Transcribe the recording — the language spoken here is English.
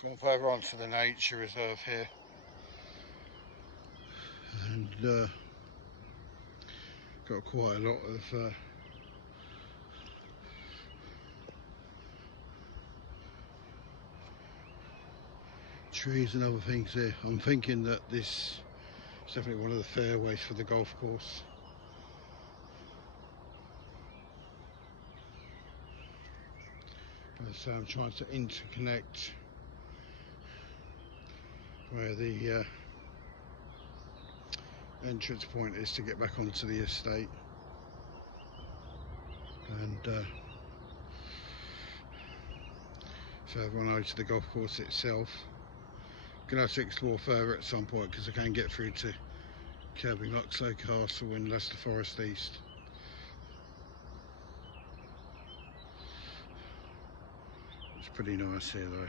Gone further on to the nature reserve here, and got quite a lot of trees and other things here. I'm thinking that this is definitely one of the fairways for the golf course. So I'm trying to interconnect where the entrance point is to get back onto the estate, and further on over to the golf course itself. I'm going to have to explore further at some point because I can get through to Kirby Muxloe Castle in Leicester Forest East. It's pretty nice here though.